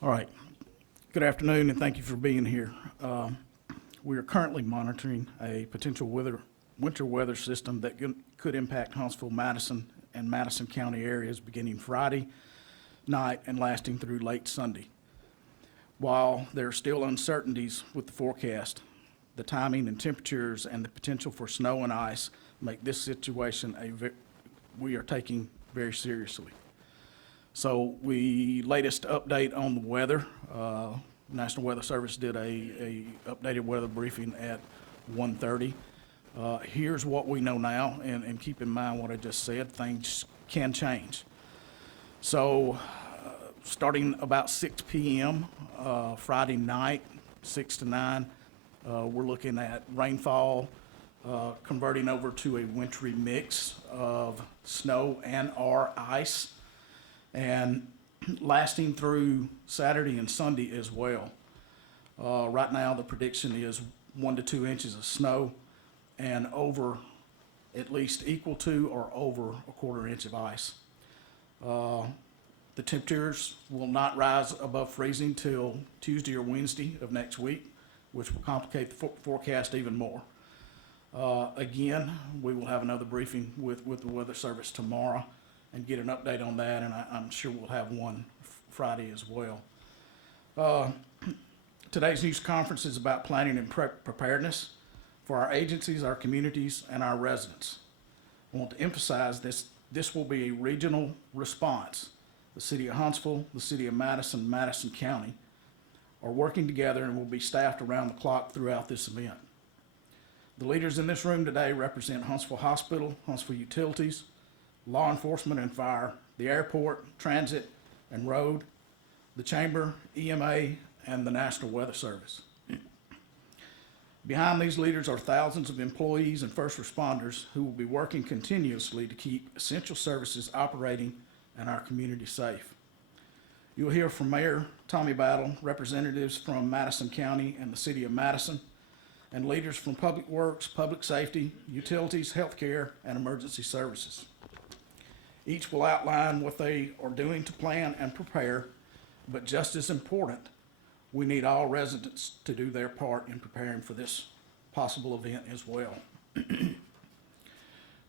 All right. Good afternoon, and thank you for being here. We are currently monitoring a potential winter weather system that could impact Huntsville, Madison, and Madison County areas beginning Friday night and lasting through late Sunday. While there are still uncertainties with the forecast, the timing and temperatures and the potential for snow and ice make this situation we are taking very seriously. So latest update on the weather, National Weather Service did a updated weather briefing at 1:30. Here's what we know now, and keep in mind what I just said, things can change. So starting about 6 p.m. Friday night, 6 to 9, we're looking at rainfall converting over to a wintry mix of snow and or ice, and lasting through Saturday and Sunday as well. Right now, the prediction is 1 to 2 inches of snow and over at least equal to or over a quarter inch of ice. The temperatures will not rise above freezing till Tuesday or Wednesday of next week, which will complicate the forecast even more. Again, we will have another briefing with the Weather Service tomorrow and get an update on that, and I'm sure we'll have one Friday as well. Today's news conference is about planning and preparedness for our agencies, our communities, and our residents. I want to emphasize this will be a regional response. The City of Huntsville, the City of Madison, Madison County are working together and will be staffed around the clock throughout this event. The leaders in this room today represent Huntsville Hospital, Huntsville Utilities, law enforcement and fire, the airport, transit and road, the chamber, EMA, and the National Weather Service. Behind these leaders are thousands of employees and first responders who will be working continuously to keep essential services operating and our community safe. You'll hear from Mayor Tommy Battle, representatives from Madison County and the City of Madison, and leaders from Public Works, Public Safety, Utilities, Healthcare, and Emergency Services. Each will outline what they are doing to plan and prepare, but just as important, we need all residents to do their part in preparing for this possible event as well.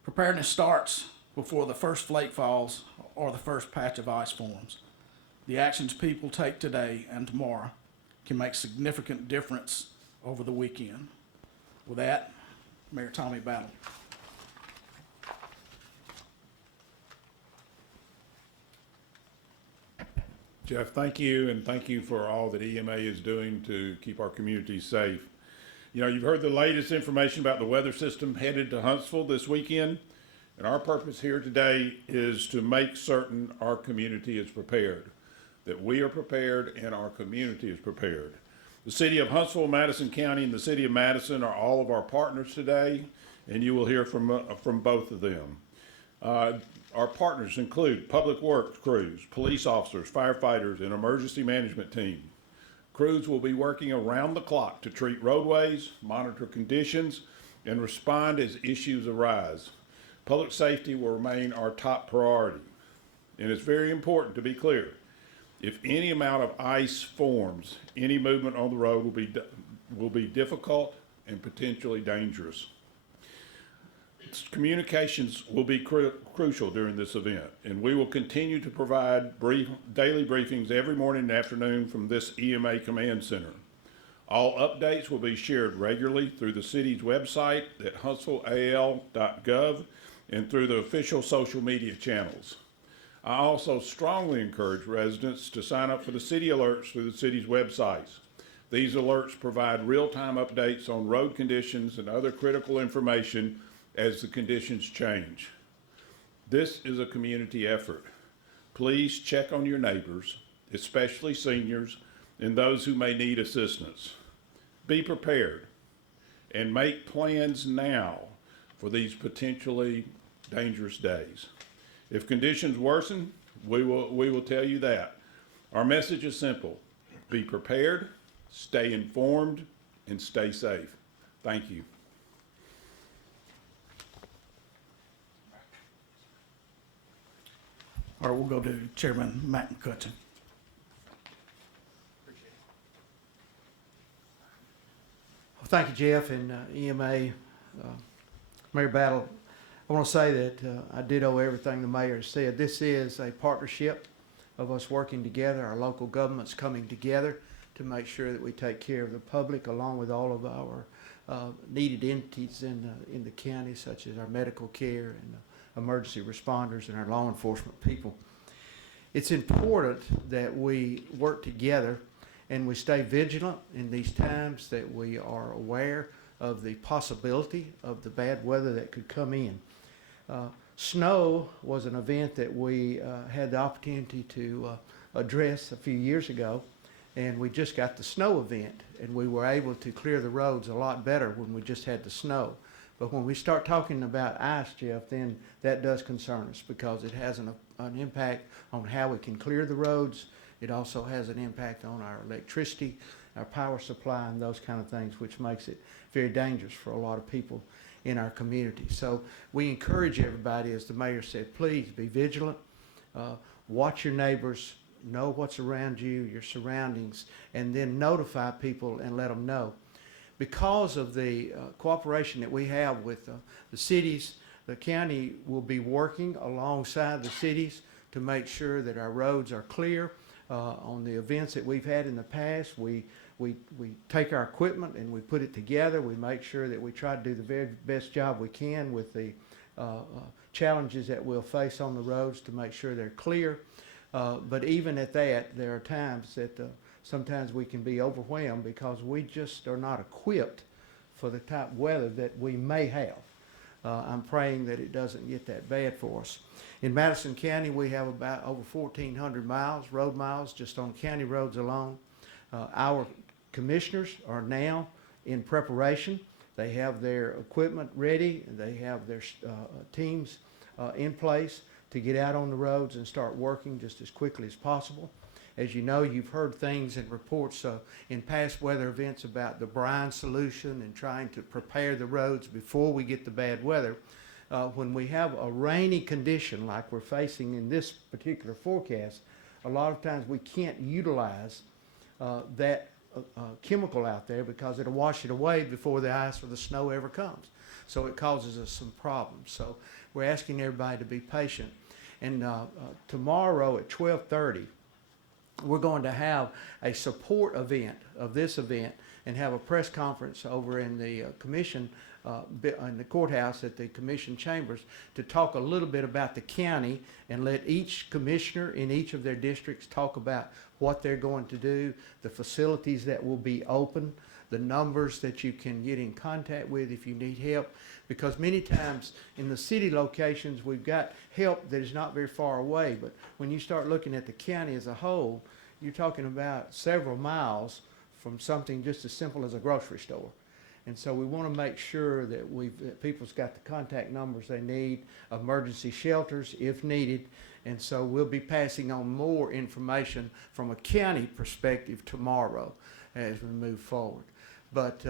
Preparedness starts before the first flake falls or the first patch of ice forms. The actions people take today and tomorrow can make significant difference over the weekend. With that, Mayor Tommy Battle. Jeff, thank you, and thank you for all that EMA is doing to keep our communities safe. You know, you've heard the latest information about the weather system headed to Huntsville this weekend, and our purpose here today is to make certain our community is prepared, that we are prepared and our community is prepared. The City of Huntsville, Madison County, and the City of Madison are all of our partners today, and you will hear from both of them. Our partners include public works crews, police officers, firefighters, and emergency management team. Crews will be working around the clock to treat roadways, monitor conditions, and respond as issues arise. Public safety will remain our top priority. And it's very important to be clear. If any amount of ice forms, any movement on the road will be difficult and potentially dangerous. Communications will be crucial during this event, and we will continue to provide daily briefings every morning and afternoon from this EMA command center. All updates will be shared regularly through the city's website at huntsvilleal.gov and through the official social media channels. I also strongly encourage residents to sign up for the city alerts through the city's websites. These alerts provide real-time updates on road conditions and other critical information as the conditions change. This is a community effort. Please check on your neighbors, especially seniors and those who may need assistance. Be prepared and make plans now for these potentially dangerous days. If conditions worsen, we will tell you that. Our message is simple. Be prepared, stay informed, and stay safe. Thank you. All right, we'll go to Chairman Matt McCutcheon. Thank you, Jeff, and EMA. Mayor Battle, I want to say that I ditto everything the mayor said. This is a partnership of us working together, our local governments coming together to make sure that we take care of the public along with all of our needed entities in the county, such as our medical care and emergency responders and our law enforcement people. It's important that we work together and we stay vigilant in these times, that we are aware of the possibility of the bad weather that could come in. Snow was an event that we had the opportunity to address a few years ago, and we just got the snow event, and we were able to clear the roads a lot better when we just had the snow. But when we start talking about ice, Jeff, then that does concern us because it has an impact on how we can clear the roads. It also has an impact on our electricity, our power supply, and those kind of things, which makes it very dangerous for a lot of people in our community. So we encourage everybody, as the mayor said, please be vigilant, watch your neighbors, know what's around you, your surroundings, and then notify people and let them know. Because of the cooperation that we have with the cities, the county will be working alongside the cities to make sure that our roads are clear. On the events that we've had in the past, we take our equipment and we put it together. We make sure that we try to do the very best job we can with the challenges that we'll face on the roads to make sure they're clear. But even at that, there are times that sometimes we can be overwhelmed because we just are not equipped for the type of weather that we may have. I'm praying that it doesn't get that bad for us. In Madison County, we have about over 1,400 miles, road miles, just on county roads alone. Our commissioners are now in preparation. They have their equipment ready. They have their teams in place to get out on the roads and start working just as quickly as possible. As you know, you've heard things and reports in past weather events about the brine solution and trying to prepare the roads before we get the bad weather. When we have a rainy condition like we're facing in this particular forecast, a lot of times we can't utilize that chemical out there because it'll wash it away before the ice or the snow ever comes. So it causes us some problems. So we're asking everybody to be patient. And tomorrow at 12:30, we're going to have a support event of this event and have a press conference over in the commission, in the courthouse at the commission chambers to talk a little bit about the county and let each commissioner in each of their districts talk about what they're going to do, the facilities that will be open, the numbers that you can get in contact with if you need help. Because many times in the city locations, we've got help that is not very far away. But when you start looking at the county as a whole, you're talking about several miles from something just as simple as a grocery store. And so we want to make sure that people's got the contact numbers they need, emergency shelters if needed. And so we'll be passing on more information from a county perspective tomorrow as we move forward. But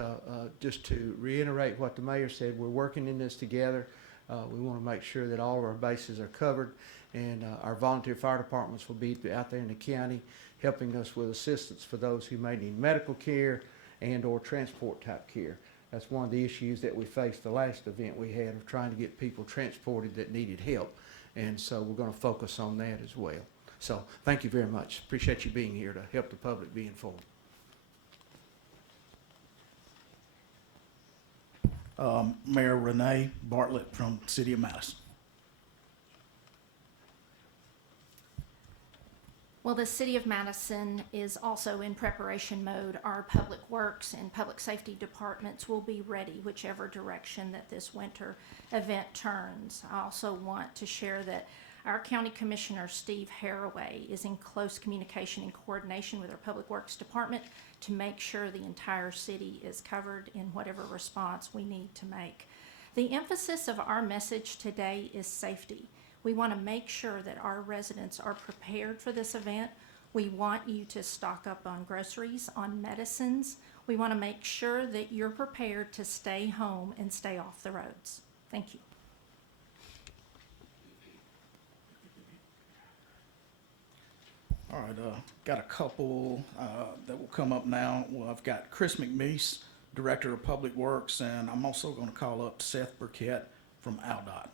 just to reiterate what the mayor said, we're working in this together. We want to make sure that all of our bases are covered, and our volunteer fire departments will be out there in the county helping us with assistance for those who may need medical care and or transport type care. That's one of the issues that we faced the last event we had of trying to get people transported that needed help. And so we're going to focus on that as well. So thank you very much. Appreciate you being here to help the public be informed. Mayor Renee Bartlett from the City of Madison. Well, the City of Madison is also in preparation mode. Our public works and public safety departments will be ready whichever direction that this winter event turns. I also want to share that our County Commissioner, Steve Haraway, is in close communication and coordination with our Public Works Department to make sure the entire city is covered in whatever response we need to make. The emphasis of our message today is safety. We want to make sure that our residents are prepared for this event. We want you to stock up on groceries, on medicines. We want to make sure that you're prepared to stay home and stay off the roads. Thank you. All right, got a couple that will come up now. Well, I've got Chris McMeese Director of Public Works, and I'm also going to call up Seth Burkett from ALDOT.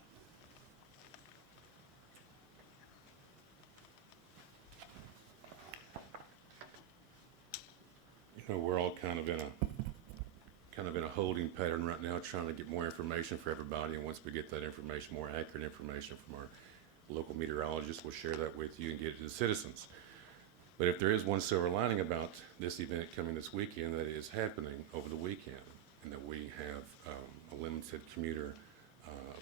You know, we're all kind of in a holding pattern right now, trying to get more information for everybody. And once we get that information, more accurate information from our local meteorologists, we'll share that with you and get it to the citizens. But if there is one silver lining about this event coming this weekend, that it is happening over the weekend, and that we have a limited commuter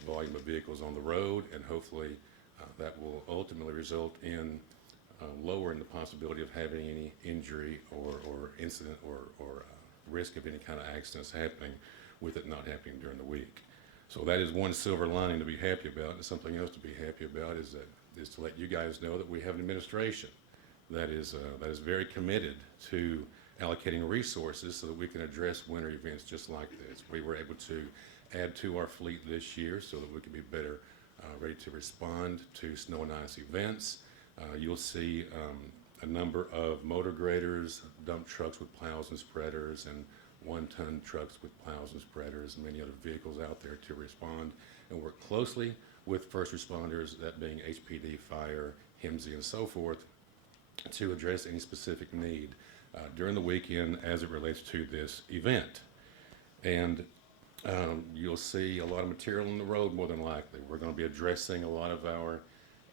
volume of vehicles on the road, and hopefully that will ultimately result in lowering the possibility of having any injury or incident or risk of any kind of accidents happening with it not happening during the week. So that is one silver lining to be happy about. And something else to be happy about is to let you guys know that we have an administration that is very committed to allocating resources so that we can address winter events just like this. We were able to add to our fleet this year so that we can be better ready to respond to snow and ice events. You'll see a number of motor graders, dump trucks with plows and spreaders, and one-ton trucks with plows and spreaders, and many other vehicles out there to respond and work closely with first responders, that being HPD, fire, HIMSI, and so forth, to address any specific need during the weekend as it relates to this event. And you'll see a lot of material on the road, more than likely. We're going to be addressing a lot of our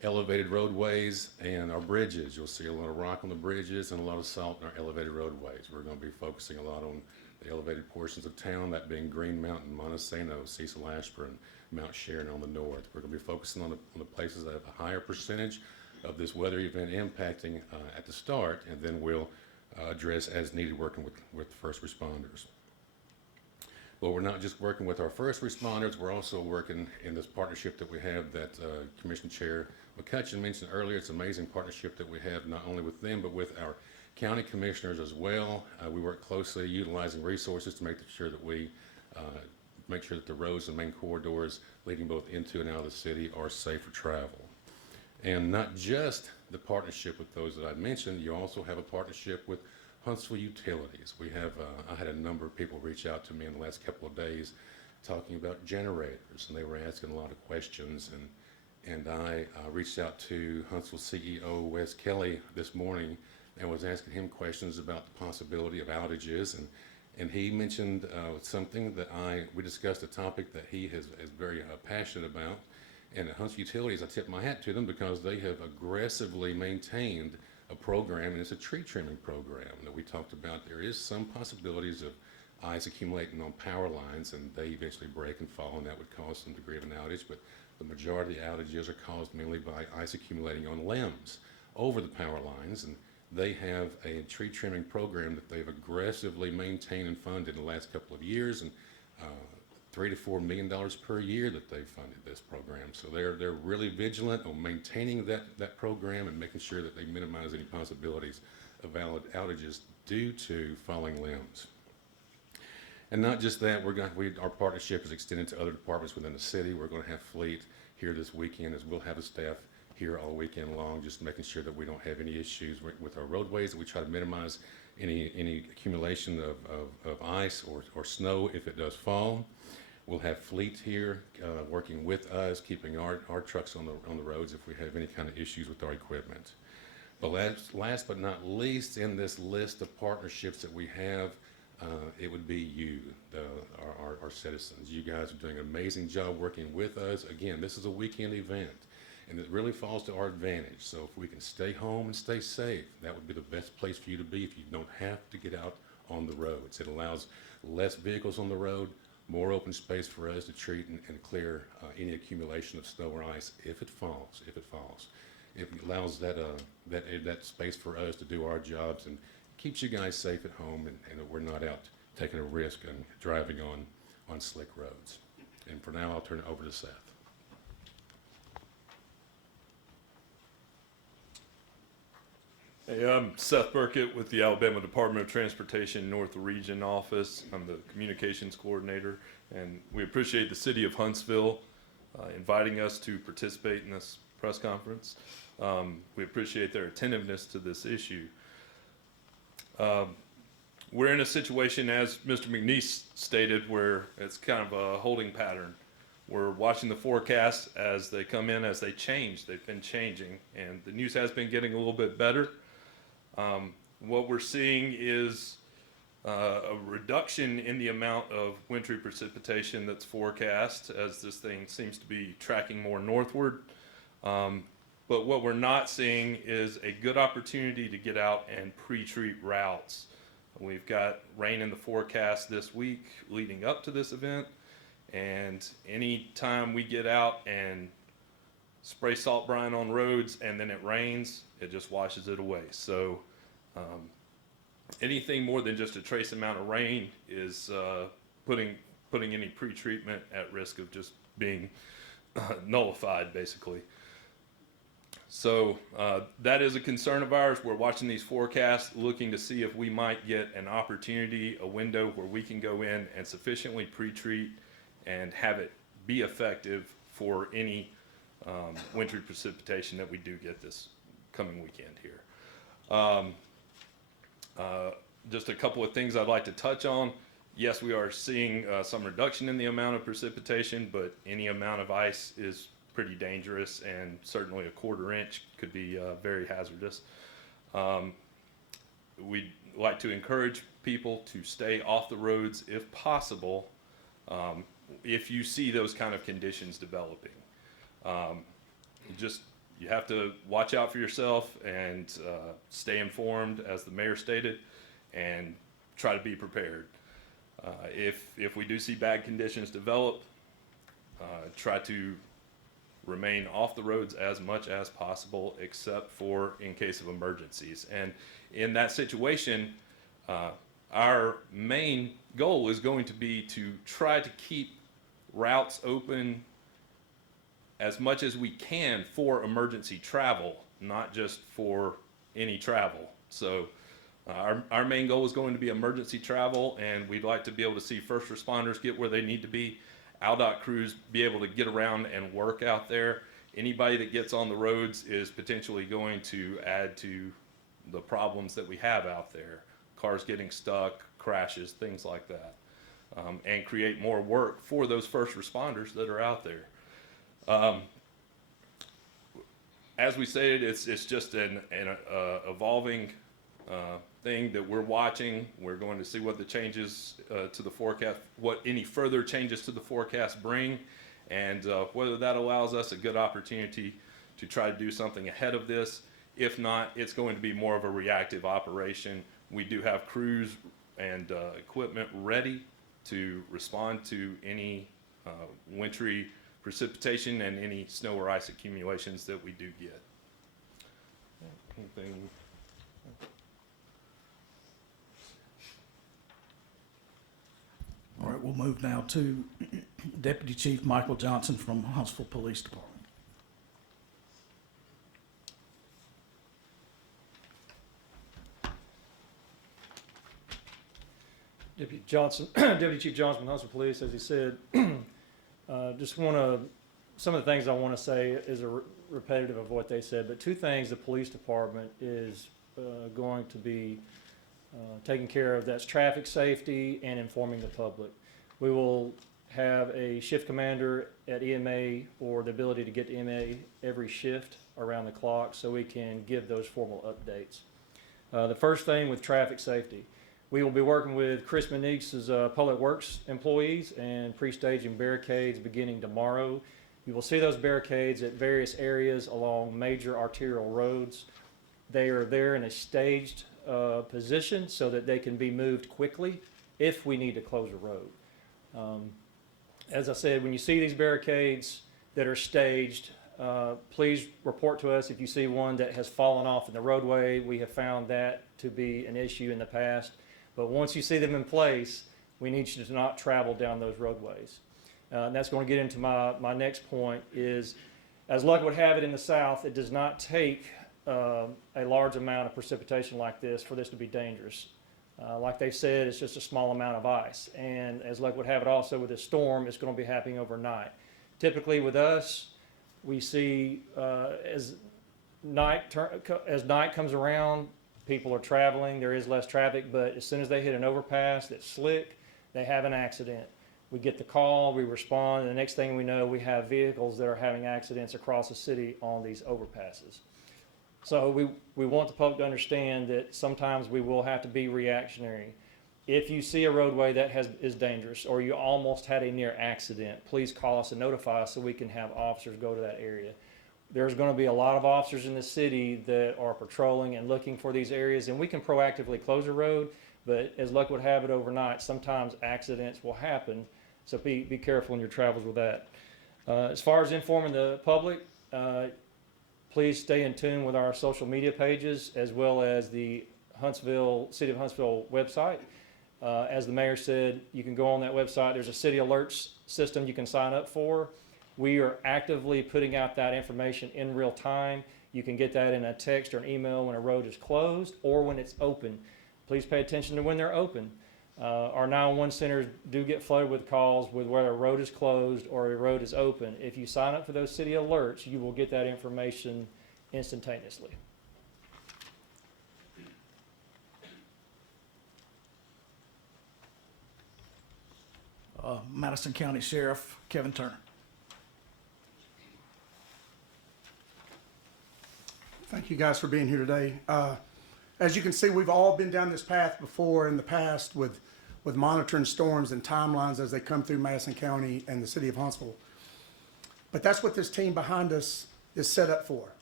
elevated roadways and our bridges. You'll see a lot of rock on the bridges and a lot of salt in our elevated roadways. We're going to be focusing a lot on the elevated portions of town, that being Green Mountain, Montesano, Cecil Ashburn, Mount Sharon on the north. We're going to be focusing on the places that have a higher percentage of this weather event impacting at the start, and then we'll address as needed working with first responders. But we're not just working with our first responders, we're also working in this partnership that we have that Commission Chair McCutcheon mentioned earlier. It's an amazing partnership that we have not only with them, but with our county commissioners as well. We work closely utilizing resources to make sure that we make sure that the roads and main corridors leading both into and out of the city are safe for travel. And not just the partnership with those that I mentioned, you also have a partnership with Huntsville Utilities. We have, I had a number of people reach out to me in the last couple of days talking about generators, and they were asking a lot of questions, and I reached out to Huntsville CEO Wes Kelly this morning and was asking him questions about the possibility of outages, and he mentioned something that we discussed a topic that he is very passionate about. And at Huntsville Utilities, I tip my hat to them because they have aggressively maintained a program, and it's a tree trimming program that we talked about. There is some possibilities of ice accumulating on power lines, and they eventually break and fall, and that would cause some degree of an outage. But the majority of the outages are caused mainly by ice accumulating on limbs over the power lines, and they have a tree trimming program that they've aggressively maintained and funded in the last couple of years, and $3 to $4 million per year that they've funded this program. So they're really vigilant on maintaining that program and making sure that they minimize any possibilities of valid outages due to falling limbs. And not just that, our partnership is extended to other departments within the city. We're going to have fleet here this weekend, as we'll have a staff here all weekend long, just making sure that we don't have any issues with our roadways, that we try to minimize any accumulation of ice or snow if it does fall. We'll have fleet here working with us, keeping our trucks on the roads if we have any kind of issues with our equipment. But last but not least, in this list of partnerships that we have, it would be you, our citizens. You guys are doing an amazing job working with us. Again, this is a weekend event, and it really falls to our advantage. So if we can stay home and stay safe, that would be the best place for you to be if you don't have to get out on the roads. It allows less vehicles on the road, more open space for us to treat and clear any accumulation of snow or ice if it falls. It allows that space for us to do our jobs and keeps you guys safe at home, and that we're not out taking a risk and driving on slick roads. And for now, I'll turn it over to Seth. Hey, I'm Seth Burkett with the Alabama Department of Transportation North Region Office. I'm the communications coordinator, and we appreciate the city of Huntsville inviting us to participate in this press conference. We appreciate their attentiveness to this issue. we're in a situation, as Mr. McNeese stated, where it's kind of a holding pattern. We're watching the forecast as they come in, as they change. They've been changing, and the news has been getting a little bit better. What we're seeing is a reduction in the amount of wintry precipitation that's forecast, as this thing seems to be tracking more northward. But what we're not seeing is a good opportunity to get out and pre-treat routes. We've got rain in the forecast this week leading up to this event, and any time we get out and spray salt brine on roads and then it rains, it just washes it away. So anything more than just a trace amount of rain is putting any pre-treatment at risk of just being nullified, basically. So that is a concern of ours. We're watching these forecasts, looking to see if we might get an opportunity, a window where we can go in and sufficiently pre-treat and have it be effective for any wintry precipitation that we do get this coming weekend here. Just a couple of things I'd like to touch on. Yes, we are seeing some reduction in the amount of precipitation, but any amount of ice is pretty dangerous, and certainly a quarter inch could be very hazardous. We'd like to encourage people to stay off the roads if possible, if you see those kind of conditions developing. You have to watch out for yourself and stay informed, as the mayor stated, and try to be prepared. If we do see bad conditions develop, try to remain off the roads as much as possible, except for in case of emergencies. And in that situation, our main goal is going to be to try to keep routes open as much as we can for emergency travel, not just for any travel. So our main goal is going to be emergency travel, and we'd like to be able to see first responders get where they need to be, ALDOT crews be able to get around and work out there. Anybody that gets on the roads is potentially going to add to the problems that we have out there. Cars getting stuck, crashes, things like that, and create more work for those first responders that are out there. As we stated, it's just an evolving thing that we're watching. We're going to see what the changes to the forecast, what any further changes to the forecast bring, and whether that allows us a good opportunity to try to do something ahead of this. If not, it's going to be more of a reactive operation. We do have crews and equipment ready to respond to any wintry precipitation and any snow or ice accumulations that we do get. Anything? All right, we'll move now to Deputy Chief Michael Johnson from Huntsville Police Department. Deputy Chief Johnson from Huntsville Police, as he said, some of the things I want to say is repetitive of what they said, but two things the police department is going to be taking care of, that's traffic safety and informing the public. We will have a shift commander at EMA, or the ability to get to EMA every shift around the clock, so we can give those formal updates. The first thing with traffic safety, we will be working with Chris Monique's Public Works employees and pre-staging barricades beginning tomorrow. You will see those barricades at various areas along major arterial roads. They are there in a staged position so that they can be moved quickly if we need to close a road. As I said, when you see these barricades that are staged, please report to us if you see one that has fallen off in the roadway. We have found that to be an issue in the past. But once you see them in place, we need you to not travel down those roadways. And that's going to get into my next point is, as luck would have it in the South, it does not take a large amount of precipitation like this for this to be dangerous. Like they said, it's just a small amount of ice. And as luck would have it also with this storm, it's going to be happening overnight. Typically with us, we see as night comes around, people are traveling, there is less traffic, but as soon as they hit an overpass that's slick, they have an accident. We get the call, we respond, and the next thing we know, we have vehicles that are having accidents across the city on these overpasses. So we want the public to understand that sometimes we will have to be reactionary. If you see a roadway that is dangerous, or you almost had a near accident, please call us and notify us so we can have officers go to that area. There's going to be a lot of officers in the city that are patrolling and looking for these areas, and we can proactively close a road, but as luck would have it overnight, sometimes accidents will happen, so be careful in your travels with that. As far as informing the public, please stay in tune with our social media pages as well as the City of Huntsville website. As the mayor said, you can go on that website. There's a city alerts system you can sign up for. We are actively putting out that information in real time. You can get that in a text or an email when a road is closed or when it's open. Please pay attention to when they're open. Our 911 centers do get flooded with calls with whether a road is closed or a road is open. If you sign up for those city alerts, you will get that information instantaneously. Madison County Sheriff Kevin Turner. Thank you guys for being here today. As you can see, we've all been down this path before in the past with monitoring storms and timelines as they come through Madison County and the city of Huntsville. But that's what this team behind us is set up for.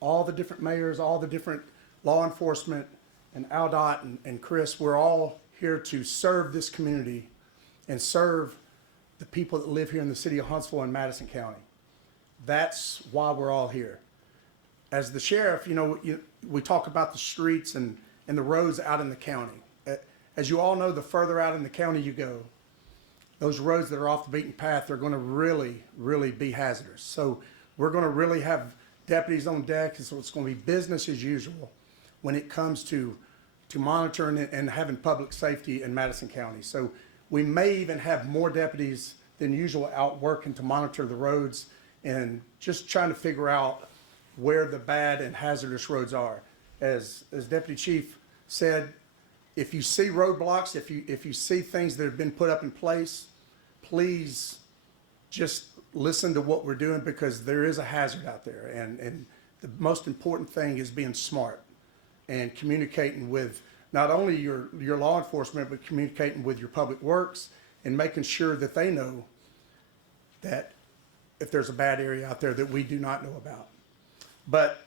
All the different mayors, all the different law enforcement, and Aldot and Chris, we're all here to serve this community and serve the people that live here in the city of Huntsville and Madison County. That's why we're all here. As the sheriff, we talk about the streets and the roads out in the county. As you all know, the further out in the county you go, those roads that are off the beaten path are going to really, really be hazardous. So we're going to really have deputies on deck, so it's going to be business as usual when it comes to monitoring and having public safety in Madison County. So we may even have more deputies than usual out working to monitor the roads and just trying to figure out where the bad and hazardous roads are. As Deputy Chief said, if you see roadblocks, if you see things that have been put up in place, please just listen to what we're doing, because there is a hazard out there. And the most important thing is being smart and communicating with not only your law enforcement, but communicating with your public works and making sure that they know that if there's a bad area out there that we do not know about. But,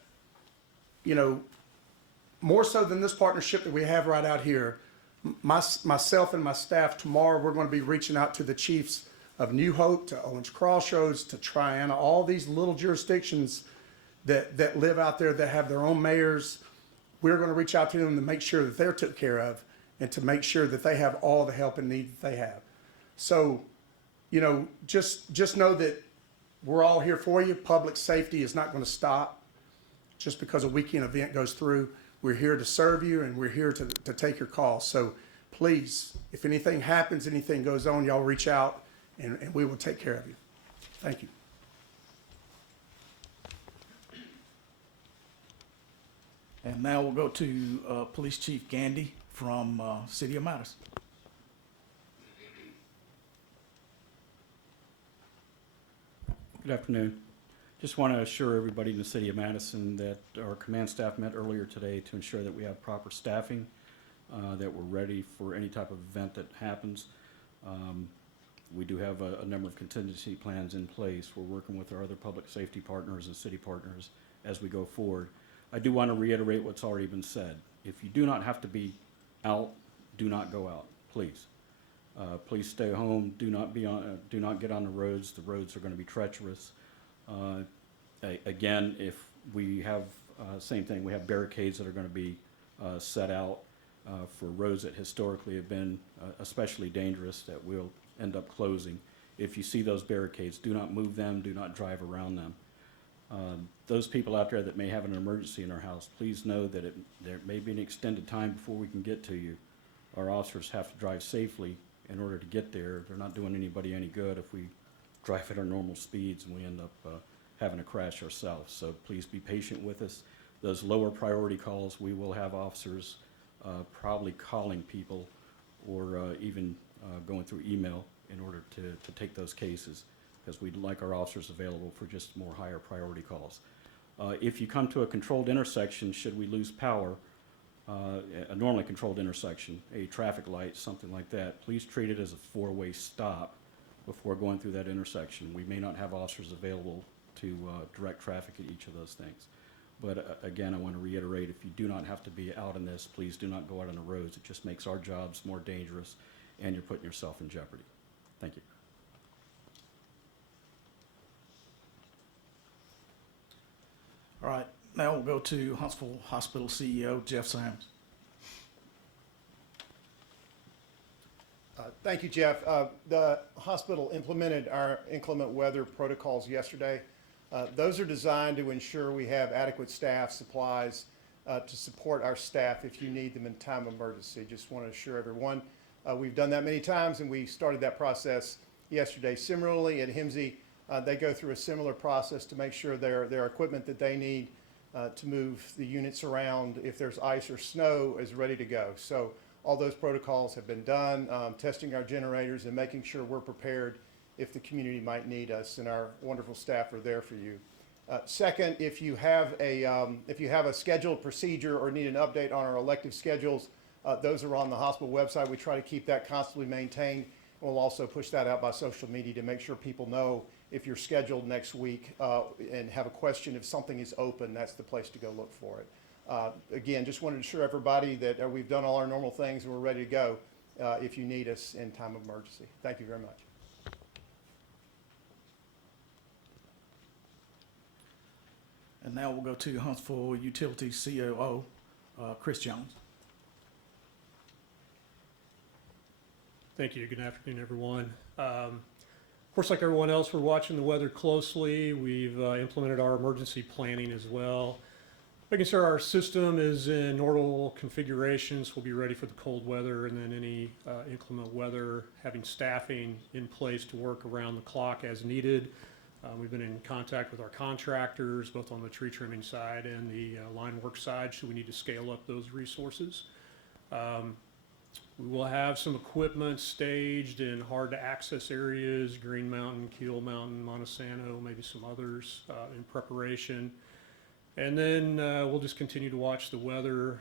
more so than this partnership that we have right out here, myself and my staff, tomorrow we're going to be reaching out to the chiefs of New Hope, to Owens Crossroads, to Triana, all these little jurisdictions that live out there that have their own mayors. We're going to reach out to them to make sure that they're took care of and to make sure that they have all the help and need that they have. So, just know that we're all here for you. Public safety is not going to stop just because a weekend event goes through. We're here to serve you, and we're here to take your calls. So please, if anything happens, anything goes on, y'all reach out, and we will take care of you. Thank you. And now we'll go to Police Chief Gandy from City of Madison. Good afternoon. Just want to assure everybody in the city of Madison that our command staff met earlier today to ensure that we have proper staffing, that we're ready for any type of event that happens. We do have a number of contingency plans in place. We're working with our other public safety partners and city partners as we go forward. I do want to reiterate what's already been said. If you do not have to be out, do not go out, please. Please stay home. Do not get on the roads. The roads are going to be treacherous. Again, if we have, same thing, we have barricades that are going to be set out for roads that historically have been especially dangerous that will end up closing. If you see those barricades, do not move them, do not drive around them. Those people out there that may have an emergency in their house, please know that there may be an extended time before we can get to you. Our officers have to drive safely in order to get there. They're not doing anybody any good if we drive at our normal speeds and we end up having a crash ourselves. So please be patient with us. those lower priority calls, we will have officers probably calling people or even going through email in order to take those cases, because we'd like our officers available for just more higher priority calls. If you come to a controlled intersection, should we lose power, a normally controlled intersection, a traffic light, something like that, please treat it as a four-way stop before going through that intersection. We may not have officers available to direct traffic at each of those things. But again, I want to reiterate, if you do not have to be out in this, please do not go out on the roads. It just makes our jobs more dangerous, and you're putting yourself in jeopardy. Thank you. All right, now we'll go to Huntsville Hospital CEO, Jeff Sams. Thank you, Jeff. The hospital implemented our inclement weather protocols yesterday. Those are designed to ensure we have adequate staff, supplies to support our staff if you need them in time of emergency. Just want to assure everyone we've done that many times, and we started that process yesterday. Similarly, at HIMSI, they go through a similar process to make sure their equipment that they need to move the units around if there's ice or snow is ready to go. So all those protocols have been done, testing our generators and making sure we're prepared if the community might need us, and our wonderful staff are there for you. Second, if you have a scheduled procedure or need an update on our elective schedules, those are on the hospital website. We try to keep that constantly maintained. We'll also push that out by social media to make sure people know if you're scheduled next week and have a question, if something is open, that's the place to go look for it. Again, just wanted to assure everybody that we've done all our normal things and we're ready to go if you need us in time of emergency. Thank you very much. And now we'll go to Huntsville Utilities COO, Chris Jones. Thank you. Good afternoon, everyone. Of course, like everyone else, we're watching the weather closely. We've implemented our emergency planning as well, making sure our system is in normal configurations. We'll be ready for the cold weather, and then any inclement weather, having staffing in place to work around the clock as needed. We've been in contact with our contractors, both on the tree trimming side and the line work side, should we need to scale up those resources. We will have some equipment staged in hard-to-access areas, Green Mountain, Keel Mountain, Montesano, maybe some others in preparation. And then we'll just continue to watch the weather.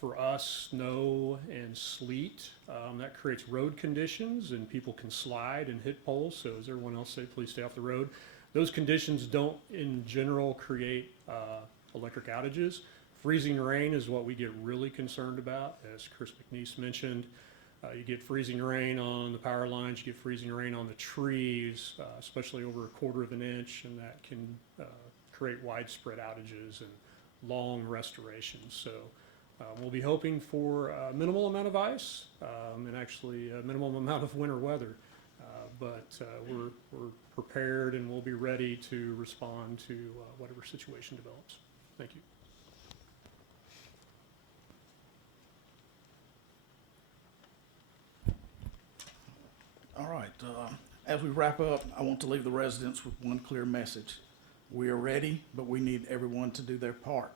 For us, snow and sleet, that creates road conditions, and people can slide and hit poles. So as everyone else said, please stay off the road. Those conditions don't, in general, create electric outages. Freezing rain is what we get really concerned about, as Chris McNeese mentioned. You get freezing rain on the power lines, you get freezing rain on the trees, especially over a quarter of an inch, and that can create widespread outages and long restorations. So we'll be hoping for a minimal amount of ice and actually a minimum amount of winter weather. But we're prepared, and we'll be ready to respond to whatever situation develops. Thank you. All right, as we wrap up, I want to leave the residents with one clear message. We are ready, but we need everyone to do their part.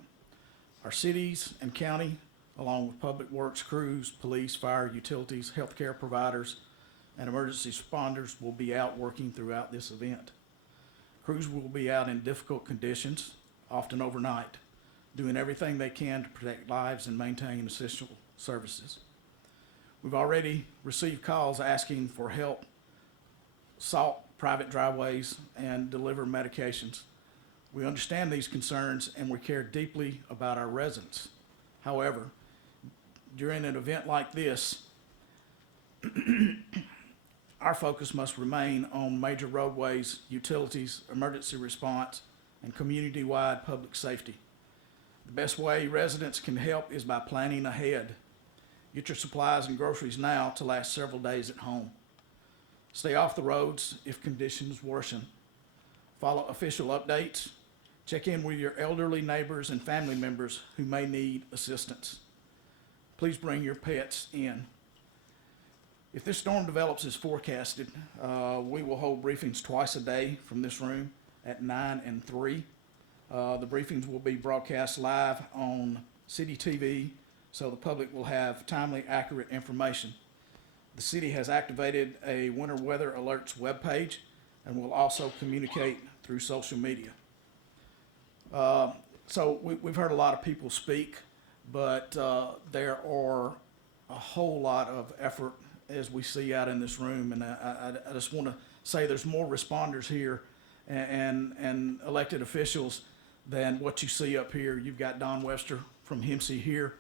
Our cities and county, along with public works crews, police, fire, utilities, healthcare providers, and emergency responders will be out working throughout this event. Crews will be out in difficult conditions, often overnight, doing everything they can to protect lives and maintain essential services. We've already received calls asking for help salt private driveways and deliver medications. We understand these concerns, and we care deeply about our residents. However, during an event like this, our focus must remain on major roadways, utilities, emergency response, and community-wide public safety. The best way residents can help is by planning ahead. Get your supplies and groceries now to last several days at home. Stay off the roads if conditions worsen. Follow official updates. Check in with your elderly neighbors and family members who may need assistance. Please bring your pets in. If this storm develops as forecasted, we will hold briefings twice a day from this room at 9 and 3. The briefings will be broadcast live on city TV, so the public will have timely, accurate information. The city has activated a winter weather alerts webpage and will also communicate through social media. So we've heard a lot of people speak, but there are a whole lot of effort as we see out in this room, and I just want to say there's more responders here and elected officials than what you see up here. You've got Don Webster from HIMSI here.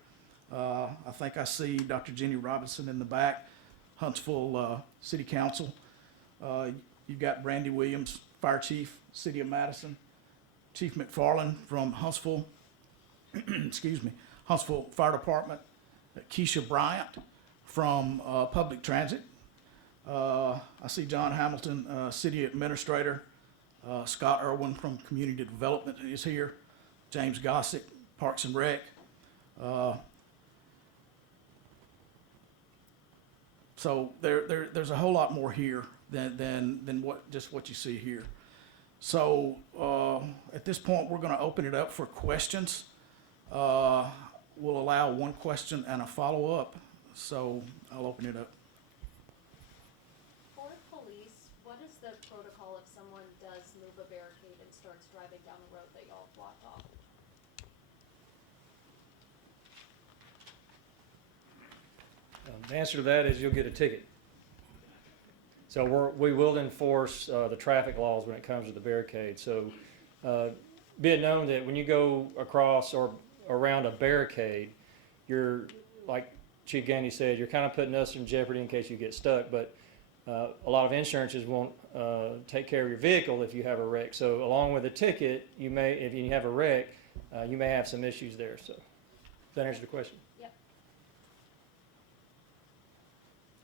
I think I see Dr. Jenny Robinson in the back, Huntsville City Council. You've got Brandy Williams, Fire Chief, City of Madison, Chief McFarland from Huntsville, excuse me, Huntsville Fire Department, Keisha Bryant from Public Transit. I see John Hamilton, City Administrator, Scott Irwin from Community Development is here, James Gossick, Parks and Rec. So there's a whole lot more here than what you see here. So at this point, we're going to open it up for questions. We'll allow one question and a follow-up. So I'll open it up. For police, what is the protocol if someone does move a barricade and starts driving down the road that y'all blocked off? The answer to that is you'll get a ticket. So we will enforce the traffic laws when it comes to the barricade. So be it known that when you go across or around a barricade, you're, like Chief Gandy said, you're kind of putting us in jeopardy in case you get stuck. But a lot of insurances won't take care of your vehicle if you have a wreck. So along with a ticket, you may, if you have a wreck, you may have some issues there. So does that answer the question? Yep.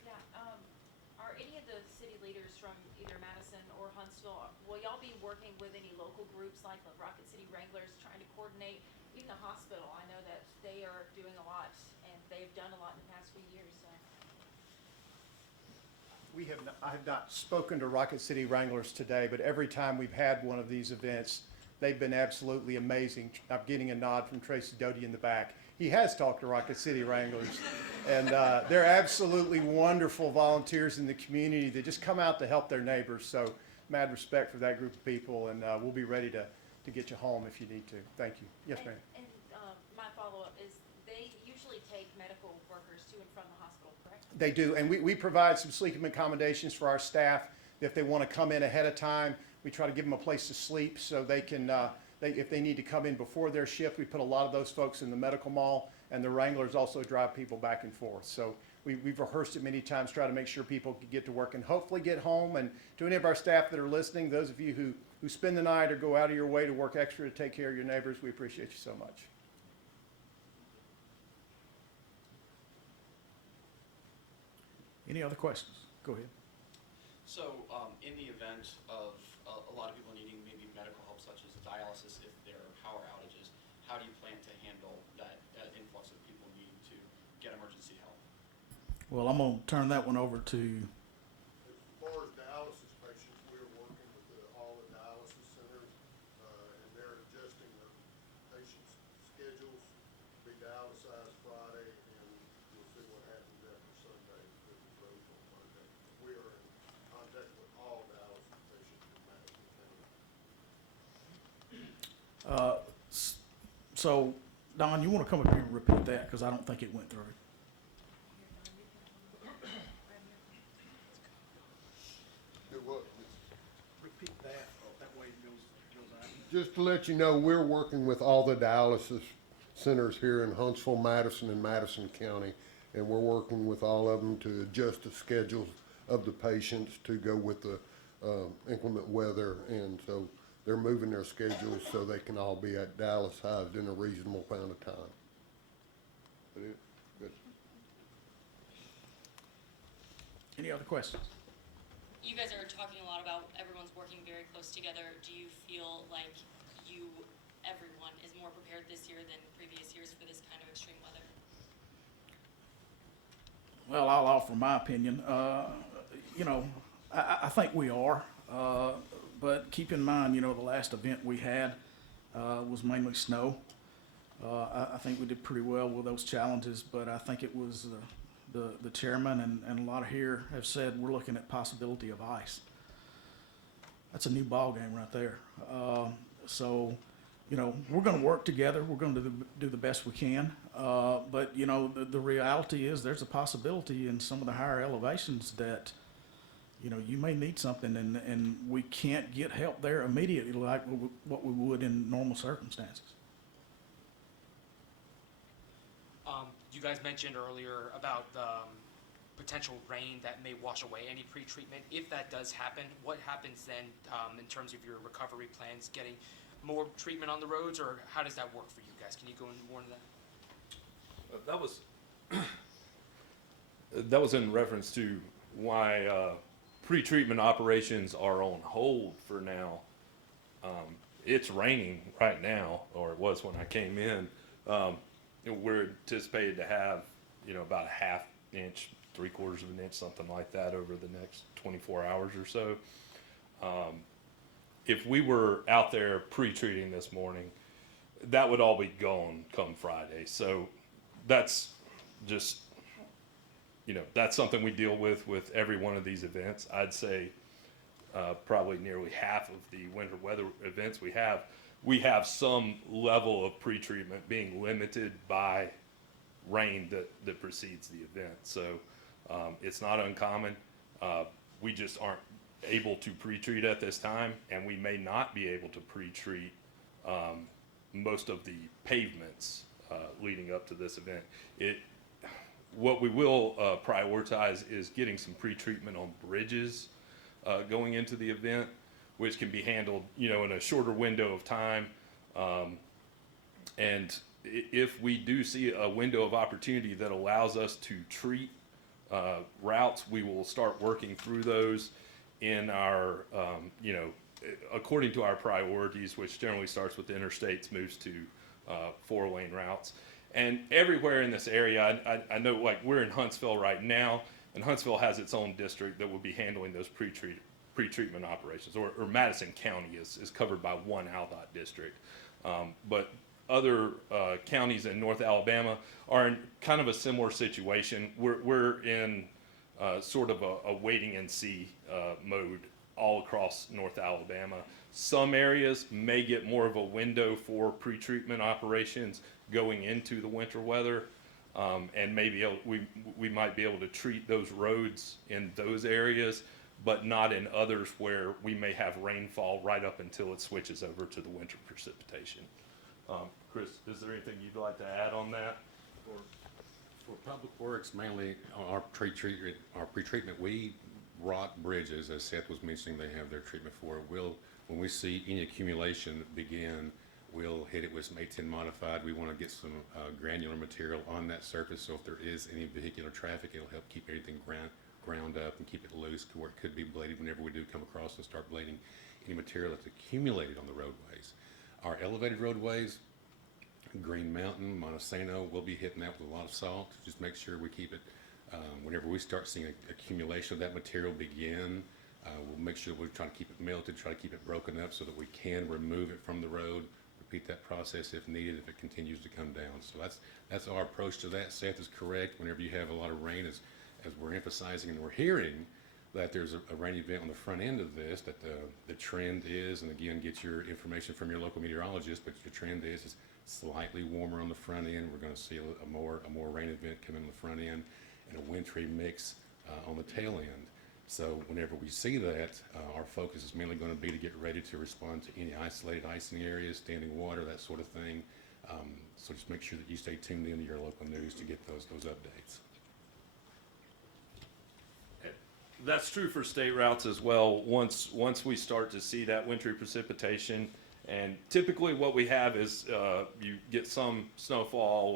Yeah, are any of the city leaders from either Madison or Huntsville, will y'all be working with any local groups like the Rocket City Wranglers, trying to coordinate, even the hospital? I know that they are doing a lot, and they've done a lot in the past few years, so. I have not spoken to Rocket City Wranglers today, but every time we've had one of these events, they've been absolutely amazing. I'm getting a nod from Tracy Doty in the back. He has talked to Rocket City Wranglers, and they're absolutely wonderful volunteers in the community that just come out to help their neighbors. So mad respect for that group of people, and we'll be ready to get you home if you need to. Thank you. Yes, ma'am. And my follow-up is they usually take medical workers to and from the hospital, correct? They do, and we provide some sleeping accommodations for our staff. If they want to come in ahead of time, we try to give them a place to sleep so they can, if they need to come in before their shift, we put a lot of those folks in the medical mall, and the Wranglers also drive people back and forth. So we've rehearsed it many times, try to make sure people can get to work and hopefully get home. And to any of our staff that are listening, those of you who spend the night or go out of your way to work extra to take care of your neighbors, we appreciate you so much. Any other questions? Go ahead. So, in the event of a lot of people needing maybe medical help, such as dialysis, if there are power outages, how do you plan to handle that influx of people needing to get emergency help? Well, I'm going to turn that one over to. As far as dialysis patients, we're working with all the dialysis centers, and they're adjusting their patients' schedules to be dialyzed Friday, and we'll see what happens after Sunday with the road on Monday. We are in contact with all dialysis patients in Madison County. So, Don, you want to come up here and repeat that because I don't think it went through. Do what? Repeat that. That way it goes out. Just to let you know, we're working with all the dialysis centers here in Huntsville, Madison, and Madison County, and we're working with all of them to adjust the schedules of the patients to go with the inclement weather, and so they're moving their schedules so they can all be at dialyzed in a reasonable amount of time. Good. Any other questions? You guys are talking a lot about everyone's working very close together. Do you feel like everyone is more prepared this year than previous years for this kind of extreme weather? Well, I'll offer my opinion. I think we are. But keep in mind, the last event we had, was mainly snow. I think we did pretty well with those challenges, but I think it was the chairman and a lot of here have said we're looking at possibility of ice. That's a new ball game right there. So, you know, we're going to work together. We're going to do the best we can. But, you know, the reality is there's a possibility in some of the higher elevations that, you know, you may need something and we can't get help there immediately like what we would in normal circumstances. You guys mentioned earlier about the potential rain that may wash away any pre-treatment. If that does happen, what happens then in terms of your recovery plans, getting more treatment on the roads, or how does that work for you guys? Can you go into more into that? That was in reference to why pre-treatment operations are on hold for now. It's raining right now, or it was when I came in. We're anticipated to have, you know, about a half inch, 3/4 of an inch, something like that over the next 24 hours or so. If we were out there pre-treating this morning, that would all be gone come Friday. So that's just, you know, that's something we deal with every one of these events. I'd say probably nearly half of the winter weather events we have some level of pre-treatment being limited by rain that precedes the event. So it's not uncommon. We just aren't able to pre-treat at this time, and we may not be able to pre-treat most of the pavements leading up to this event. What we will prioritize is getting some pre-treatment on bridges going into the event, which can be handled, you know, in a shorter window of time. And if we do see a window of opportunity that allows us to treat routes, we will start working through those in our, you know, according to our priorities, which generally starts with the interstates, moves to 4-lane routes. And everywhere in this area, I know, like, we're in Huntsville right now, and Huntsville has its own district that will be handling those pre-treatment operations, or Madison County is covered by one ALDOT district. But other counties in North Alabama are in kind of a similar situation. We're in sort of a waiting and see mode all across North Alabama. Some areas may get more of a window for pre-treatment operations going into the winter weather, and maybe we might be able to treat those roads in those areas, but not in others where we may have rainfall right up until it switches over to the winter precipitation. Chris, is there anything you'd like to add on that? For Public Works, mainly our pre-treatment, we rock bridges, as Seth was mentioning, they have their treatment for it. When we see any accumulation begin, we'll hit it with some A10 modified. We want to get some granular material on that surface, so if there is any vehicular traffic, it'll help keep everything ground up and keep it loose to where it could be bladed whenever we do come across and start blading any material that's accumulated on the roadways. Our elevated roadways, Green Mountain, Montesano, we'll be hitting that with a lot of salt. Just make sure we keep it, whenever we start seeing accumulation of that material begin, we'll make sure we're trying to keep it melted, try to keep it broken up so that we can remove it from the road, repeat that process if needed, if it continues to come down. So that's our approach to that. Seth is correct. Whenever you have a lot of rain, as we're emphasizing and we're hearing that there's a rain event on the front end of this, that the trend is, and again, get your information from your local meteorologist, but the trend is slightly warmer on the front end. We're going to see a more rain event come in on the front end and a wintry mix on the tail end. So whenever we see that, our focus is mainly going to be to get ready to respond to any isolated icing areas, standing water, that sort of thing. So just make sure that you stay tuned into your local news to get those updates. That's true for state routes as well. Once we start to see that wintry precipitation, and typically what we have is you get some snowfall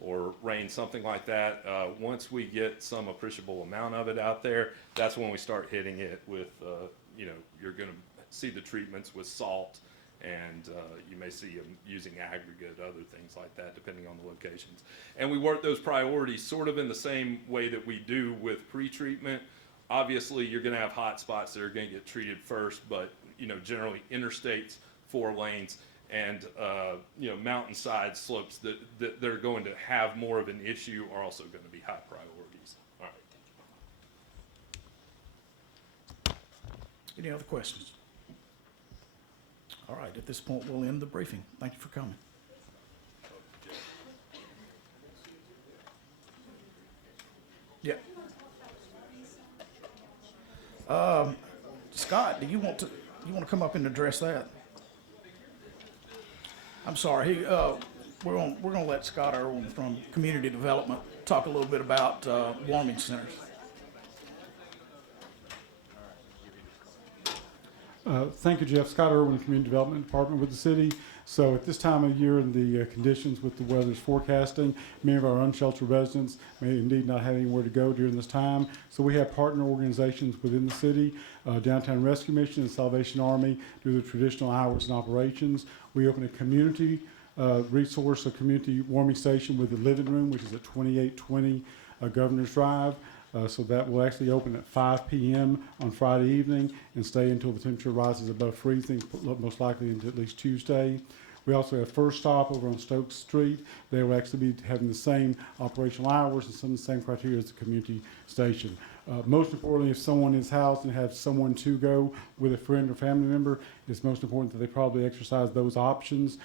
or rain, something like that. Once we get some appreciable amount of it out there, that's when we start hitting it with, you know, you're going to see the treatments with salt, and you may see them using aggregate, other things like that, depending on the locations. And we work those priorities sort of in the same way that we do with pre-treatment. Obviously, you're going to have hot spots that are going to get treated first, but, you know, generally interstates, 4 lanes, and mountainside slopes that they're going to have more of an issue are also going to be high priorities. All right. Any other questions? All right, at this point, we'll end the briefing. Thank you for coming. Yeah. Scott, do you want to come up and address that? I'm sorry, we're gonna let Scott Irwin from Community Development talk a little bit about warming centers. Thank you, Jeff. Scott Irwin, Community Development Department with the city. So at this time of year and the conditions with the weather's forecasting, many of our unsheltered residents may indeed not have anywhere to go during this time. So we have partner organizations within the city, Downtown Rescue Mission and Salvation Army do the traditional hours and operations. We open a community resource, a community warming station with the living room, which is at 2820 Governor's Drive. So that will actually open at 5 p.m. on Friday evening and stay until the temperature rises above freezing, most likely into at least Tuesday. We also have First Stop over on Stokes Street. They will actually be having the same operational hours and some of the same criteria as the community station. Most importantly, if someone is housed and has someone to go with a friend or family member, it's most important that they probably exercise those options.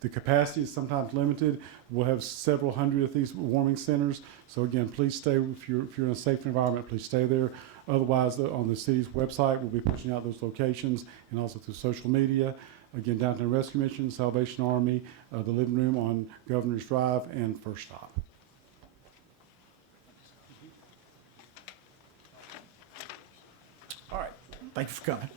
The capacity is sometimes limited. We'll have several hundred of these warming centers. So again, please stay, if you're in a safe environment, please stay there. Otherwise, on the city's website, we'll be pushing out those locations and also through social media. Again, Downtown Rescue Mission, Salvation Army, the living room on Governor's Drive, and First Stop. All right, thank you for coming.